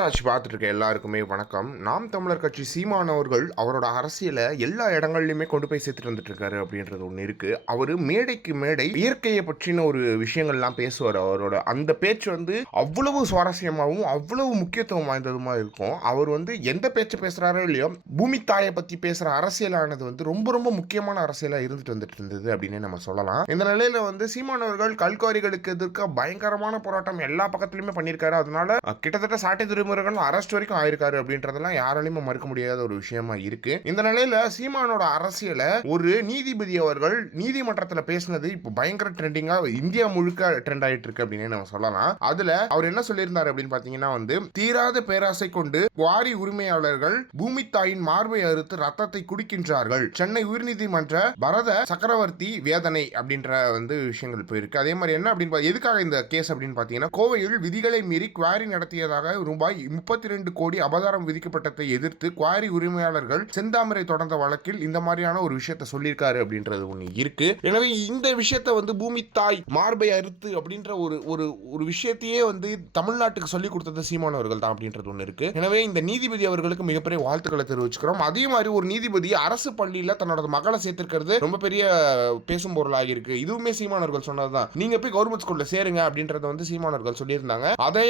ஆட்சி பார்த்துட்டு இருக்க எல்லாருக்குமே வணக்கம். நாம் தமிழர் கட்சி சீமான் அவர்கள் அவரோட அரசியல எல்லா இடங்கள்லயுமே கொண்டு போய் சேர்த்துட்டு வந்துட்டு இருக்காரு அப்படின்றது ஒண்ணு இருக்கு. அவரு மேடைக்கு மேடை இயற்கையை பற்றின ஒரு விஷயங்கள்லாம் பேசுவாரு. அவரோட அந்த பேச்சு வந்து அவ்வளவு சுவாரஸ்யமாவும், அவ்வளவு முக்கியத்துவம் வாய்ந்ததுமா இருக்கும். அவர் வந்து எந்த பேச்சு பேசுறாரோ இல்லையோ, பூமி தாயை பத்தி பேசுற அரசியலானது வந்து ரொம்ப ரொம்ப முக்கியமான அரசியலா இருந்துட்டு வந்துட்டு இருந்தது அப்படின்னே நம்ம சொல்லலாம். இந்த நிலையில வந்து சீமான் அவர்கள் கல்குவாரிகளுக்கு எதிர்க்க பயங்கரமான போராட்டம் எல்லா பக்கத்துலயுமே பண்ணியிருக்காரு. அதனால கிட்டத்தட்ட சாட்டை துறைமுருகன் அரெஸ்ட் வரைக்கும் ஆயிருக்காரு அப்படின்றதெல்லாம் யாராலையுமே மறுக்க முடியாத ஒரு விஷயமா இருக்கு. இந்த நிலையில சீமானோட அரசியல ஒரு நீதிபதி அவர்கள் நீதிமன்றத்தில் பேசினது இப்ப பயங்கர ட்ரெண்டிங்கா இந்தியா முழுக்க ட்ரெண்ட் ஆயிட்டு இருக்கு அப்படின்னு நம்ம சொல்லலாம். அதுல அவர் என்ன சொல்லியிருந்தாரு அப்படின்னு பாத்தீங்கன்னா வந்து தீராத பேராசை கொண்டு குவாரி உரிமையாளர்கள் பூமி தாயின் மார்பை அறுத்து ரத்தத்தை குடிக்கின்றார்கள். சென்னை உயர்நீதிமன்ற பரத சக்கரவர்த்தி வேதனை அப்படின்ற வந்து விஷயங்கள் போயிருக்கு. அதே மாதிரி என்ன அப்படின்னு எதுக்காக இந்த கேஸ் அப்படின்னு பாத்தீங்கன்னா கோவையில் விதிகளை மீறி குவாரி நடத்தியதாக ரூபாய் 32 கோடி அபதாரம் விதிக்கப்பட்டதை எதிர்த்து குவாரி உரிமையாளர்கள் செந்தாமரை தொடர்ந்த வழக்கில் இந்த மாதிரியான ஒரு விஷயத்தை சொல்லியிருக்காரு அப்படின்றது ஒண்ணு இருக்கு. எனவே இந்த விஷயத்தை வந்து பூமி தாய் மார்பை அறுத்து அப்படின்ற ஒரு ஒரு ஒரு விஷயத்தையே வந்து தமிழ்நாட்டுக்கு சொல்லி கொடுத்தது சீமானவர்கள் தான் அப்படின்றது ஒண்ணு இருக்கு. எனவே இந்த நீதிபதி அவர்களுக்கு மிகப்பெரிய வாழ்த்துக்களை தெரிவிச்சுக்கிறோம். அதே மாதிரி ஒரு நீதிபதி அரசு பள்ளியில தன்னோட மகளை சேர்த்திருக்கிறது ரொம்ப பெரிய பேசும் பொருளாக இருக்கு. இதுவுமே சீமானவர்கள் சொன்னதுதான். நீங்க போய் கவர்மெண்ட் ஸ்கூல்ல சேருங்க அப்படின்றத வந்து சீமானவர்கள் சொல்லியிருந்தாங்க. அதே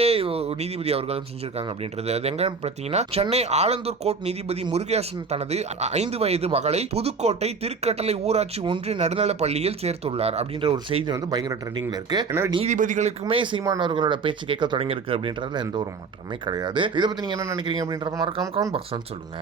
நீதிபதி அவர்களும் செஞ்சிருக்காங்க அப்படின்றது. அது எங்க பார்த்தீங்கன்னா சென்னை ஆலந்தூர் கோர்ட் நீதிபதி முருகேசன் தனது 5 வயது மகளை புதுக்கோட்டை திருக்கட்டளை ஊராட்சி ஒன்றிய நடுநிலை பள்ளியில் சேர்த்துள்ளார் அப்படின்ற ஒரு செய்தி வந்து பயங்கர ட்ரெண்டிங்ல இருக்கு. எனவே நீதிபதிகளுக்குமே சீமான் அவர்களோட பேச்சு கேட்க தொடங்கி இருக்கு அப்படின்றதுல எந்த ஒரு மாற்றமே கிடையாது. இதை பத்தி நீங்க என்ன நினைக்கிறீங்க அப்படின்றத மறக்காம கமெண்ட் பாக்ஸ்ல சொல்லுங்க.